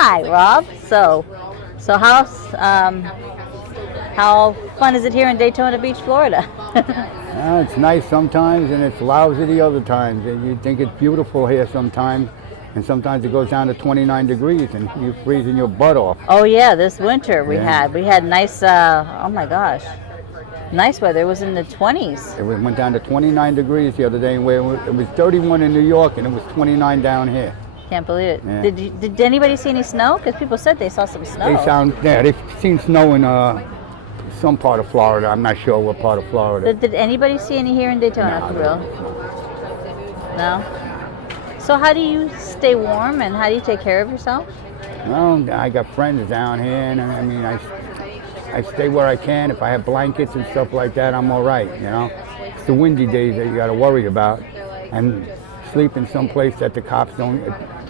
Hi, Rob. So how fun is it here in Daytona Beach, Florida? It's nice sometimes and it's lousy the other times. You think it's beautiful here sometimes, and sometimes it goes down to 29 degrees and you're freezing your butt off. Oh yeah, this winter we had nice. Oh my gosh, nice weather. It was in the 20s. It went down to 29 degrees the other day, where it was 31 in New York and it was 29 down here. Can't believe it. Yeah. Did anybody see any snow? Because people said they saw some snow. They've seen snow in some part of Florida. I'm not sure what part of Florida. Did anybody see any here in Daytona for real? No? So how do you stay warm and how do you take care of yourself? Well, I got friends down here, and I mean, I stay where I can. If I have blankets and stuff like that, I'm all right, you know. It's the windy days that you got to worry about. And sleep in some place that the cops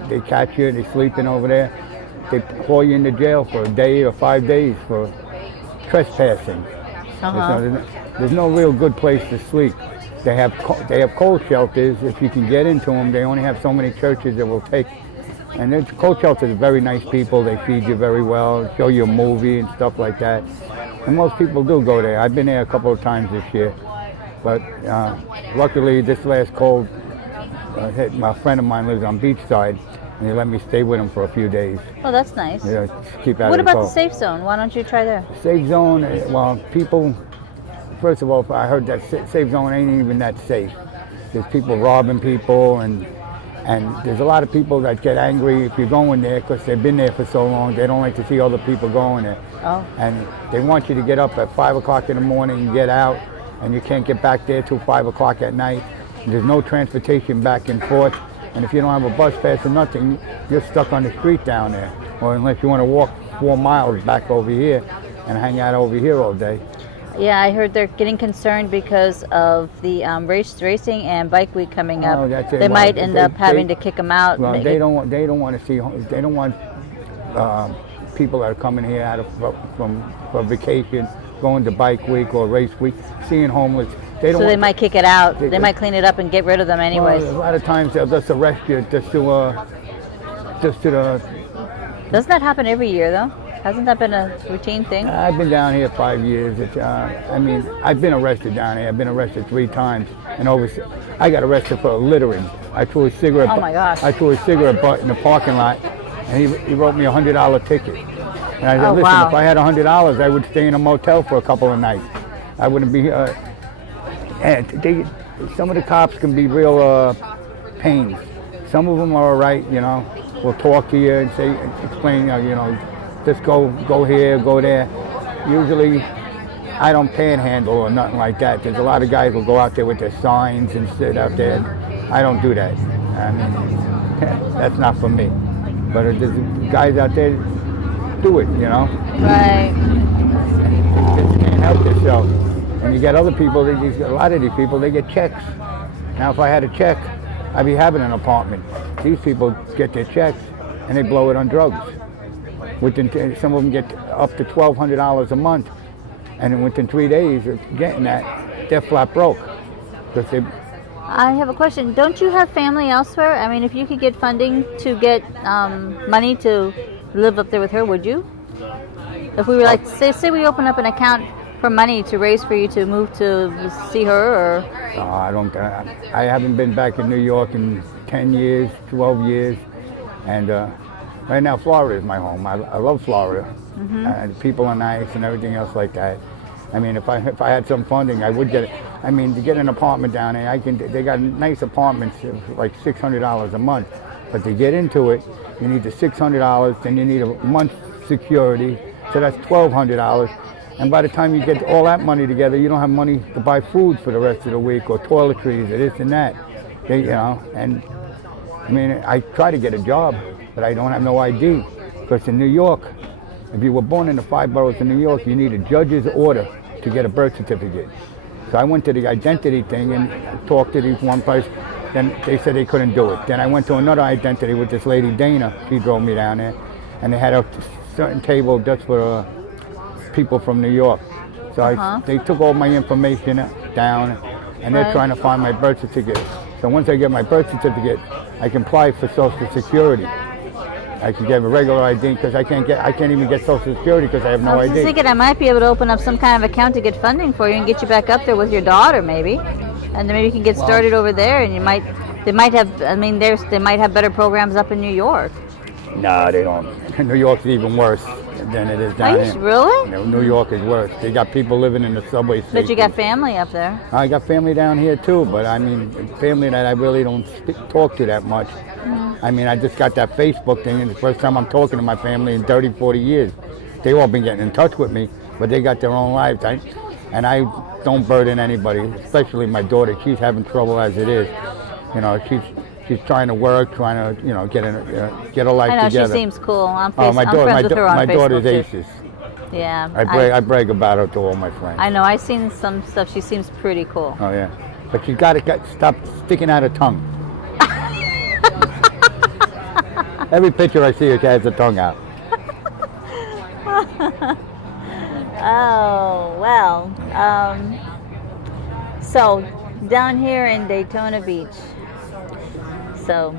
they catch you, they're sleeping over there. They haul you into jail for a day or 5 days for trespassing. There's no real good place to sleep. They have cold shelters. If you can get into them, they only have so many churches that will take. And the cold shelters are very nice people. They feed you very well, show you a movie and stuff like that. And most people do go there. I've been there a couple of times this year. But luckily, this last cold hit. My friend of mine lives on Beachside, and he let me stay with him for a few days. Oh, that's nice. Yeah, keep out What of the about cold. the safe zone? Why don't you try there? Safe zone, well, people, first of all, I heard that safe zone ain't even that safe. There's people robbing people, and there's a lot of people that get angry if you're going there because they've been there for so long. They don't like to see other people going there. Oh. And they want you to get up at 5 o'clock in the morning and get out, and you can't get back there till 5 o'clock at night. There's no transportation back and forth. And if you don't have a bus pass or nothing, you're stuck on the street down there. Or unless you want to walk 4 miles back over here and hang out over here all day. Yeah, I heard they're getting concerned because of the racing and bike week coming up. Oh, that's it. They might end up having to kick them out. Well, they don't want to see. They don't want people that are coming here out of for vacation, going to bike week or race week, seeing homeless. They might kick it out. They might clean it up and get rid of them anyways. Well, a lot of times they'll just arrest you just to the. Doesn't that happen every year though? Hasn't that been a routine thing? I've been down here 5 years. I mean, I've been arrested down here. I've been arrested 3 times, and I got arrested for littering. I threw a cigarette. Oh my gosh! I threw a cigarette butt in the parking lot, and he wrote me a $100 ticket. And I said, listen, wow. If I had $100, I would stay in a motel for a couple of nights. I wouldn't be. And some of the cops can be real pains. Some of them are all right, you know. Will talk to you and explain, you know, just go here, go there. Usually, I don't panhandle or nothing like that. There's a lot of guys who go out there with their signs and sit out there. I don't do that. I mean, that's not for me. But there's guys out there do it, you know. Right. You just can't help yourself. And you get other people, a lot of these people, they get checks. Now, if I had a check, I'd be having an apartment. These people get their checks and they blow it on drugs. Some of them get up to $1,200 a month, and then within 3 days of getting that, they're flat broke. I have a question. Don't you have family elsewhere? I mean, if you could get funding to get money to live up there with her, would you? If we were like, say we open up an account for money to raise for you to move to see her, or? I haven't been back in New York in 10 years, 12 years, and right now Florida is my home. I love Florida. Mm-hmm. People are nice and everything else like that. I mean, if I had some funding, I would get it. I mean, to get an apartment down there, they got nice apartments, like $600 a month. But to get into it, you need the $600, then you need a month security, so that's $1,200. And by the time you get all that money together, you don't have money to buy food for the rest of the week, or toiletries, or this and that. You know, and I mean, I try to get a job, but I don't have no ID. Because in New York, if you were born in the 5 boroughs of New York, you need a judge's order to get a birth certificate. So I went to the identity thing and talked to these one place. Then they said they couldn't do it. Then I went to another identity with this lady, Dana. She drove me down there. And they had a certain table just for people from New York. So they took all my information down, and they're trying to find my birth certificate. So once I get my birth certificate, I can apply for Social Security. I can get a regular ID because I can't even get Social Security because I have no I was ID. just thinking I might be able to open up some kind of account to get funding for you and get you back up there with your daughter, maybe, and then maybe you can get started over there. And they might have. I mean, they might have better programs up in New York. No, they don't. New York's even worse than it is down here. Really? No, New York is worse. They got people living in the subway station. But you got family up there. I got family down here too, but I mean, family that I really don't talk to that much. I mean, I just got that Facebook thing, and it's the first time I'm talking to my family in 30, 40 years. They've all been getting in touch with me, but they got their own lives. And I don't burden anybody, especially my daughter. She's having trouble as it is. You know, she's trying to work, trying to, you know, get a life I know, together. she seems cool. I'm my friends with her on my Facebook daughter's too. aces. Yeah. I brag about her to all my friends. I know. I've seen some stuff. She seems pretty cool. Oh yeah, but she's got to stop sticking out her tongue. Every picture I see her, she has her tongue out. Oh, well. So, down here in Daytona Beach. So,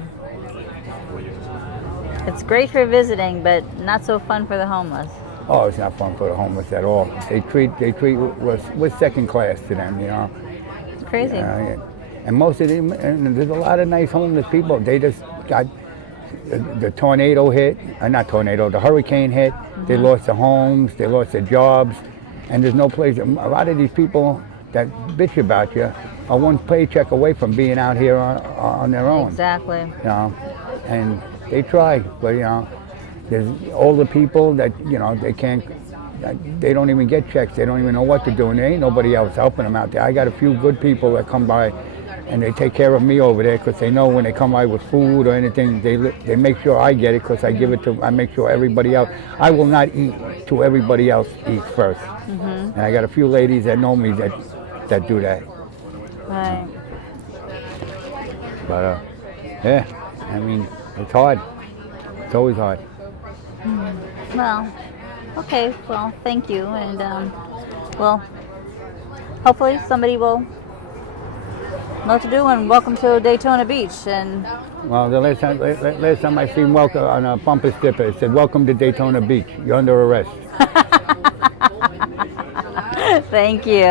it's great for visiting, but not so fun for the homeless. Oh, it's not fun for the homeless at all. They treat we're second class to them, you know. It's crazy. And most of them, and there's a lot of nice homeless people. They just got the tornado hit, the hurricane hit. They lost their homes, they lost their jobs, and there's no place. A lot of these people that bitch about you are one paycheck away from being out here on their own. Exactly. You know, and they try, but you know, there's older people that, you know, they don't even get checks. They don't even know what to do, and there ain't nobody else helping them out there. I got a few good people that come by, and they take care of me over there because they know when they come by with food or anything, they make sure I get it because I make sure everybody else. I will not eat till everybody else eats first. And I got a few ladies that know me that do that. Right. But yeah, I mean, it's hard. It's always hard. Well, okay. Well, thank you, and well, hopefully somebody will know what to do. And welcome to Daytona Beach. And well, the last time I seen welcome on a bumper sticker, it said, "Welcome to Daytona Beach. You're under arrest." thank you.